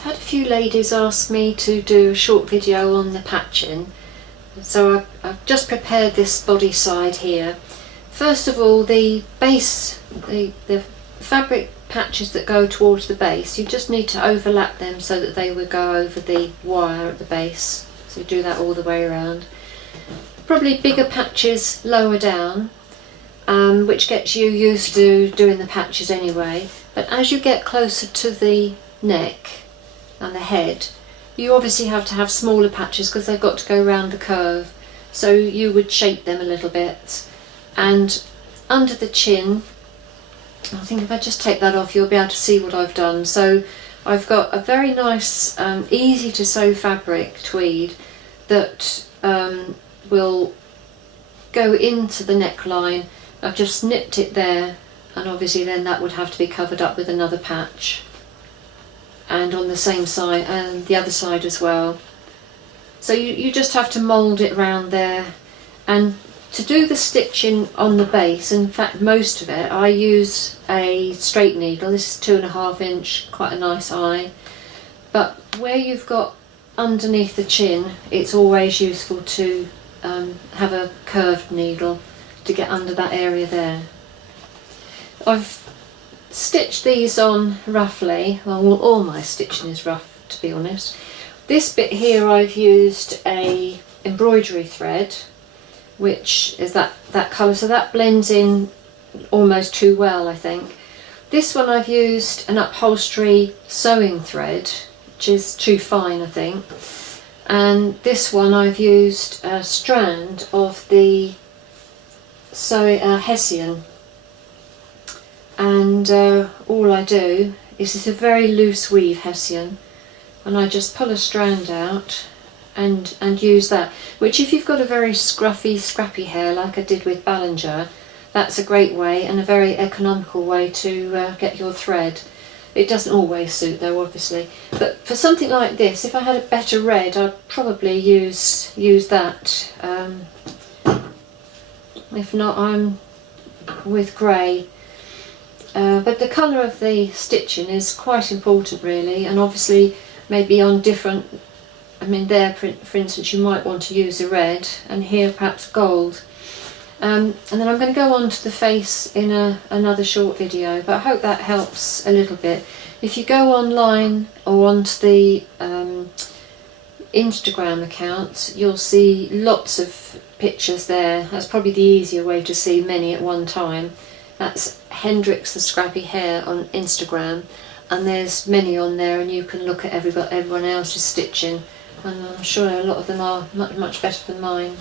I've had a few ladies ask me to do a short video on the patching, so I've just prepared this body side here. First of all, the base, the fabric patches that go towards the base, you just need to overlap them so that they will go over the wire at the base. So do that all the way around. Probably bigger patches lower down, which gets you used to doing the patches anyway. But as you get closer to the neck and the head, you obviously have to have smaller patches because they've got to go around the curve. So you would shape them a little bit. And under the chin, I think if I just take that off, you'll be able to see what I've done. So I've got a very nice, easy to sew fabric tweed that will go into the neckline. I've just nipped it there, and obviously then that would have to be covered up with another patch, and on the same side and the other side as well. So you just have to mould it around there. And to do the stitching on the base, in fact most of it, I use a straight needle. This is 2.5 inch, quite a nice eye. But where you've got underneath the chin, it's always useful to have a curved needle to get under that area there. I've stitched these on roughly, well, all my stitching is rough to be honest. This bit here I've used a embroidery thread, which is that colour, so that blends in almost too well, I think. This one I've used an upholstery sewing thread, which is too fine, I think. And this one I've used a strand of the Hessian. And all I do is, it's a very loose weave Hessian, and I just pull a strand out and use that, which if you've got a very scrappy hair like I did with Ballinger, that's a great way and a very economical way to get your thread. It doesn't always suit though, obviously, but for something like this, if I had a better red, I'd probably use that. If not, I'm with grey. But the colour of the stitching is quite important really, and obviously maybe on different, I mean there for instance you might want to use a red, and here perhaps gold. And then I'm going to go on to the face in another short video, but I hope that helps a little bit. If you go online or onto the Instagram account, you'll see lots of pictures there. That's probably the easier way to see many at one time. That's Hendricks The Scrappy Hare on Instagram, and there's many on there, and you can look at everyone else's stitching, and I'm sure a lot of them are much better than mine.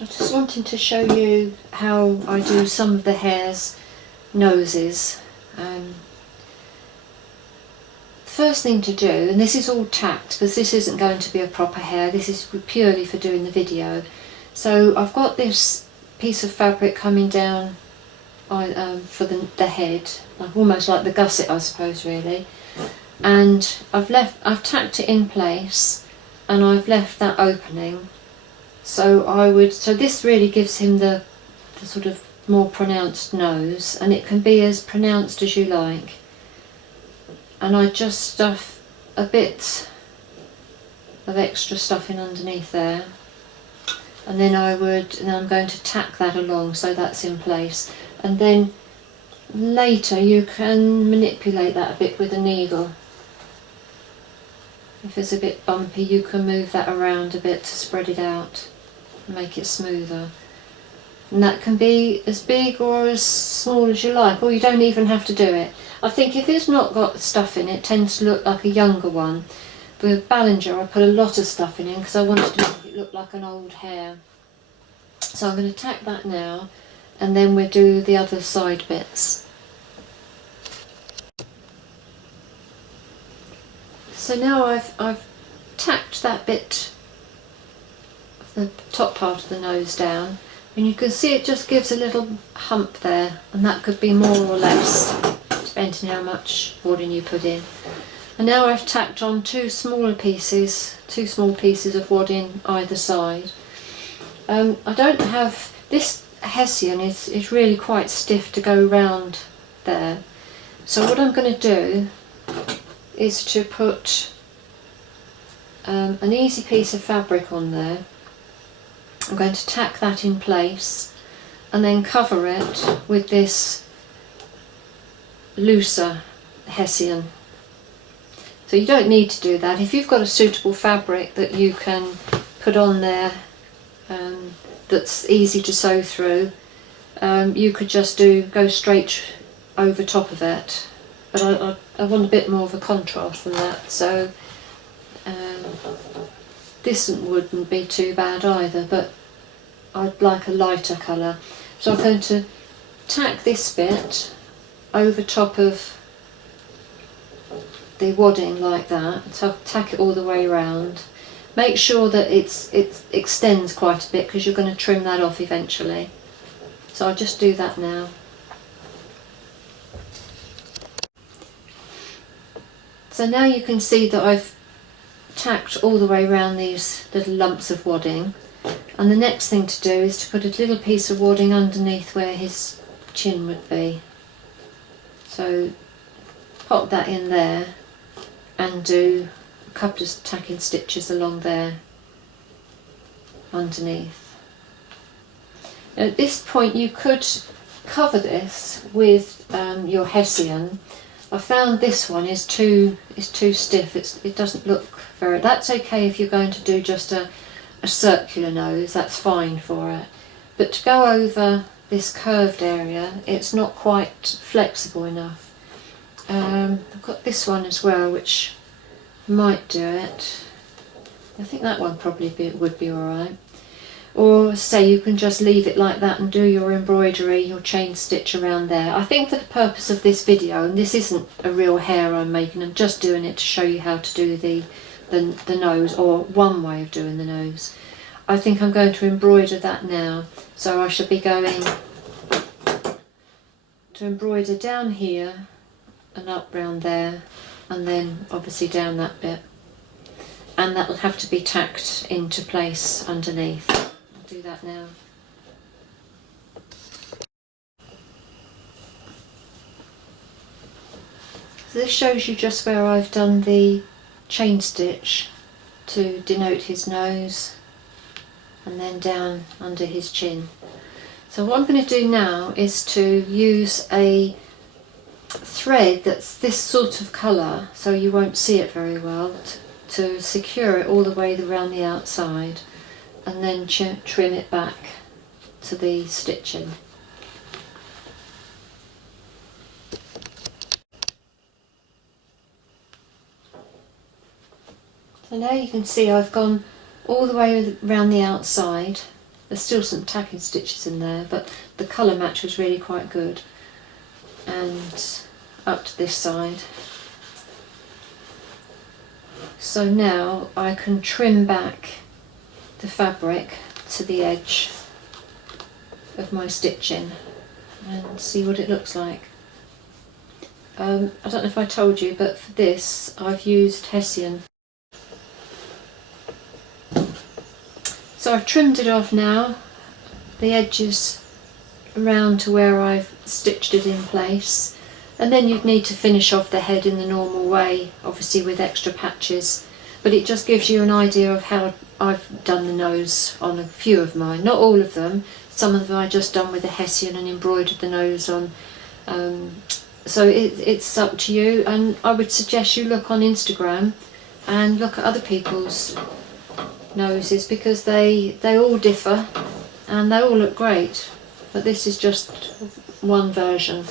I just wanted to show you how I do some of the hare's noses. First thing to do, and this is all tacked because this isn't going to be a proper hair, this is purely for doing the video. So I've got this piece of fabric coming down for the head, almost like the gusset I suppose really, and I've tacked it in place and I've left that opening. So this really gives him the sort of more pronounced nose, and it can be as pronounced as you like. And I just stuff a bit of extra stuffing underneath there, and then I'm going to tack that along so that's in place, and then later you can manipulate that a bit with a needle. If it's a bit bumpy, you can move that around a bit to spread it out and make it smoother. And that can be as big or as small as you like, or you don't even have to do it. I think if it's not got stuff in it, it tends to look like a younger one. With Ballinger I put a lot of stuff in because I wanted to make it look like an old hair. So I'm going to tack that now, and then we'll do the other side bits. So now I've tacked that bit of the top part of the nose down, and you can see it just gives a little hump there, and that could be more or less depending how much wadding you put in. And now I've tacked on two small pieces of wadding either side. I don't have this hessian is really quite stiff to go round there. So what I'm going to do is to put an easy piece of fabric on there. I'm going to tack that in place and then cover it with this looser hessian. So you don't need to do that. If you've got a suitable fabric that you can put on there that's easy to sew through, you could just go straight over top of it. But I want a bit more of a contrast than that, so this wouldn't be too bad either, but I'd like a lighter colour. So I'm going to tack this bit over top of the wadding like that, so tack it all the way around. Make sure that it extends quite a bit because you're going to trim that off eventually. So I'll just do that now. So now you can see that I've tacked all the way around these little lumps of wadding, and the next thing to do is to put a little piece of wadding underneath where his chin would be. So pop that in there and do a couple of tacking stitches along there underneath. At this point you could cover this with your hessian. I found this one is too stiff. It doesn't look very. That's okay if you're going to do just a circular nose. That's fine for it. But to go over this curved area, it's not quite flexible enough. I've got this one as well, which might do it. I think that one probably would be alright. Or say you can just leave it like that and do your embroidery, your chain stitch around there. I think for the purpose of this video, and this isn't a real hare I'm making, I'm just doing it to show you how to do the nose, or one way of doing the nose. I think I'm going to embroider that now. So I shall be going to embroider down here and up round there, and then obviously down that bit. And that will have to be tacked into place underneath. I'll do that now. So this shows you just where I've done the chain stitch to denote his nose, and then down under his chin. So what I'm going to do now is to use a thread that's this sort of colour, so you won't see it very well, to secure it all the way around the outside, and then trim it back to the stitching. So now you can see I've gone all the way around the outside. There's still some tacking stitches in there, but the colour match was really quite good. And up to this side. So now I can trim back the fabric to the edge of my stitching and see what it looks like. I don't know if I told you, but for this I've used hessian. So I've trimmed it off now, the edges around to where I've stitched it in place, and then you'd need to finish off the head in the normal way, obviously with extra patches, but it just gives you an idea of how I've done the nose on a few of mine, not all of them. Some of them I just done with the hessian and embroidered the nose on, so it's up to you, and I would suggest you look on Instagram and look at other people's noses, because they all differ and they all look great, but this is just one version.